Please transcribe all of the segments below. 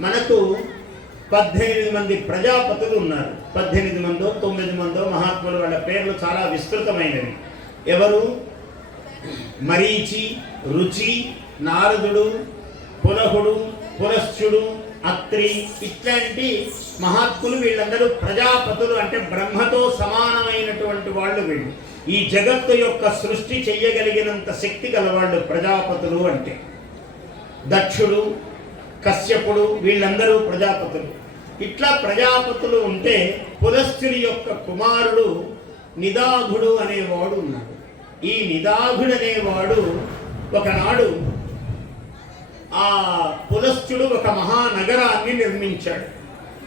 మనకు పద్దెనిమిది మంది ప్రజాపతులు ఉన్నారు. పద్దెనిమిది మందో తొమ్మిది మందో మహాత్ములు వాళ్ళ పేర్లు చాలా విస్తృతమైనవి. ఎవరు? మరీచి రుచి నారదుడు పులహుడు పులశ్చుడు అత్రి ఇట్లాంటి మహాత్ములు వీళ్ళందరూ ప్రజాపతులు అంటే బ్రహ్మతో సమానమైనటువంటి వాళ్ళు వీళ్ళు. ఈ జగత్తు యొక్క సృష్టి చెయ్యగలిగినంత శక్తి గలవాళ్ళు ప్రజాపతులు అంటే. దక్షుడు కశ్యపుడు వీళ్ళందరూ ప్రజాపతులు. ఇట్లా ప్రజాపతులు ఉంటే పులస్త్యుని యొక్క కుమారుడు నిదాఘుడు అనేవాడు ఉన్నాడు. ఈ నిదాఘుడు అనేవాడు ఒకనాడు ఆ పులస్థుడు ఒక మహానగరాన్ని నిర్మించాడు.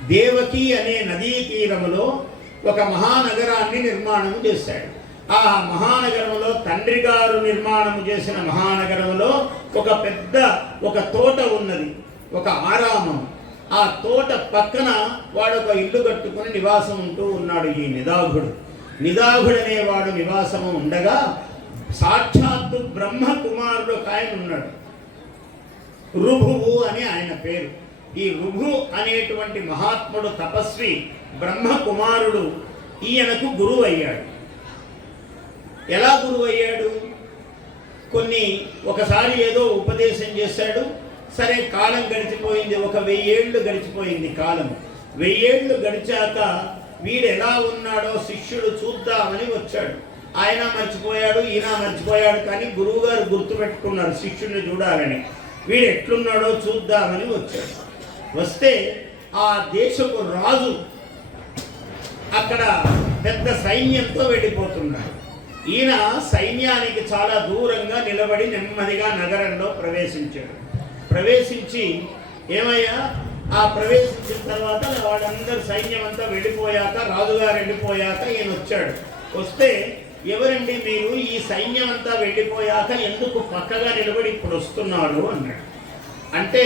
దేవకి అనే నదీ తీరములో ఒక మహానగరాన్ని నిర్మాణం చేశాడు. ఆ మహానగరంలో తండ్రి గారు నిర్మాణం చేసిన మహానగరంలో ఒక పెద్ద ఒక తోట ఉన్నది. ఒక ఆరామం. ఆ తోట పక్కన వాడు ఒక ఇల్లు కట్టుకుని నివాసం ఉంటూ ఉన్నాడు ఈ నిదాఘుడు. నిదాఘుడు అనేవాడు నివాసము ఉండగా సాక్షాత్తు బ్రహ్మ కుమారుడు ఒక ఆయన ఉన్నాడు. రుభువు అని ఆయన పేరు. ఈ రుభు అనేటువంటి మహాత్ముడు తపస్వి బ్రహ్మ కుమారుడు ఈయనకు గురువు అయ్యాడు ఎలా గురువు అయ్యాడు కొన్ని ఒకసారి ఏదో ఉపదేశం చేశాడు. సరే కాలం గడిచిపోయింది ఒక వెయ్యేళ్ళు గడిచిపోయింది కాలం వెయ్యేళ్ళు గడిచాక వీడు ఎలా ఉన్నాడో శిష్యుడు చూద్దామని వచ్చాడు. ఆయన మర్చిపోయాడు ఈయన మర్చిపోయాడు కానీ గురువు గారు గుర్తుపెట్టుకున్నారు శిష్యుడిని చూడాలని. వీడు ఎట్లున్నాడో చూద్దామని వచ్చాడు. వస్తే ఆ దేశపు రాజు అక్కడ పెద్ద సైన్యంతో వెళ్ళిపోతున్నాడు. ఈయన సైన్యానికి చాలా దూరంగా నిలబడి నెమ్మదిగా నగరంలో ప్రవేశించాడు. ప్రవేశించి ఏమయ్యా? ఆ ప్రవేశించిన తర్వాత వాడందరు సైన్యం అంతా వెళ్ళిపోయాక రాజుగారు వెళ్ళిపోయాక ఈయన వచ్చాడు వస్తే ఎవరండి మీరు? ఈ సైన్యం అంతా వెళ్ళిపోయాక ఎందుకు పక్కగా నిలబడి ఇప్పుడు వస్తున్నారు? అన్నాడు. అంటే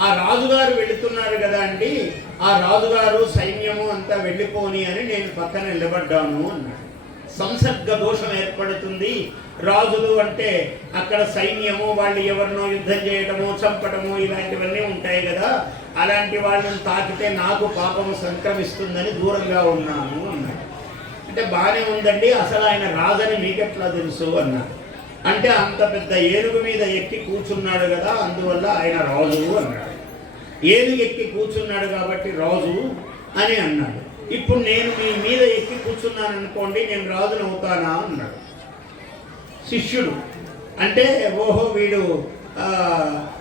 ఆ రాజుగారు వెళుతున్నారు కదా అండి ఆ రాజుగారు సైన్యము అంతా వెళ్ళిపోని అని నేను పక్కన నిలబడ్డాను అన్నాడు. సంసర్గ దోషం ఉంది. రాజులు అంటే అక్కడ సైన్యము వాళ్ళు ఎవరినో యుద్ధం చేయడము చంపడము ఇలాంటివన్నీ ఉంటాయి కదా. అలాంటి వాళ్ళని తాకితే నాకు పాపము సంక్రమిస్తుందని దూరంగా ఉన్నాను అన్నాడు. అంటే బాగానే ఉందండి అసలు ఆయన రాజని మీకెట్లా తెలుసు అన్నాడు. అంటే అంత పెద్ద ఏనుగు మీద ఎక్కి కూర్చున్నాడు కదా అందువల్ల ఆయన రాజు అన్నాడు. ఏనుగు ఎక్కి కూర్చున్నాడు కాబట్టి రాజు అని అన్నాడు. ఇప్పుడు నేను మీ మీద ఎక్కి కూర్చున్నాను అనుకోండి నేను రాజును అవుతానా అన్నాడు. శిష్యుడు. అంటే ఓహో వీడు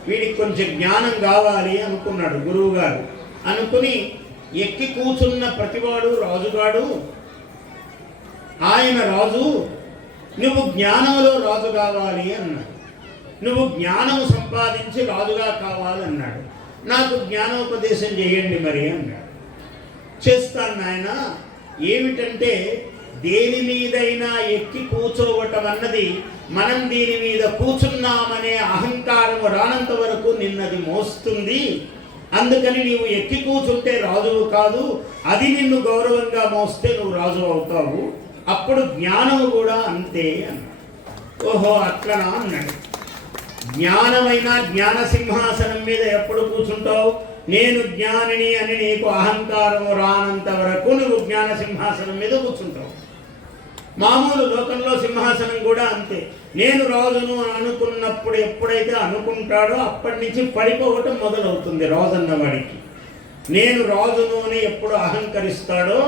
వీడికి కొంచెం జ్ఞానం కావాలి అనుకున్నాడు గురువు గారు అనుకుని ఎక్కి కూర్చున్న ప్రతివాడు రాజుగాడు ఆయన రాజు నువ్వు జ్ఞానంలో రాజు కావాలి అన్నాడు. నువ్వు జ్ఞానం సంపాదించి రాజుగా కావాలన్నాడు నాకు జ్ఞానోపదేశం చేయండి మరి అన్నాడు. చేస్తాను నాయన. ఏమిటంటే దేని మీదైనా ఎక్కి కూర్చోవటం అన్నది మనం దీని మీద కూర్చున్నామనే అహంకారం రానంత వరకు నిన్నది మోస్తుంది. అందుకని నీవు ఎక్కి కూర్చుంటే రాజువు కాదు అది నిన్ను గౌరవంగా మోస్తే నువ్వు రాజు అవుతావు. అప్పుడు జ్ఞానము కూడా అంతే అన్నాడు. ఓహో అట్లనా అన్నాడు. జ్ఞానమైన జ్ఞాన సింహాసనం మీద ఎప్పుడు కూర్చుంటావు నేను జ్ఞానిని అని నీకు అహంకారం రానంత వరకు నువ్వు జ్ఞాన సింహాసనం మీద కూర్చుంటావు. మామూలు లోకంలో సింహాసనం కూడా అంతే. నేను రాజును అనుకున్నప్పుడు ఎప్పుడైతే అనుకుంటాడో అప్పటి నుంచి పడిపోవటం మొదలవుతుంది రాజు వాడికి నేను రాజును అని ఎప్పుడు అహంకరిస్తాడో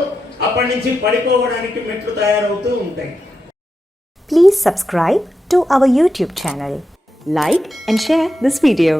అప్పటి నుంచి పడిపోవడానికి మెట్లు తయారవుతూ ఉంటాయి. Please subscribe to our YouTube channel like and share this video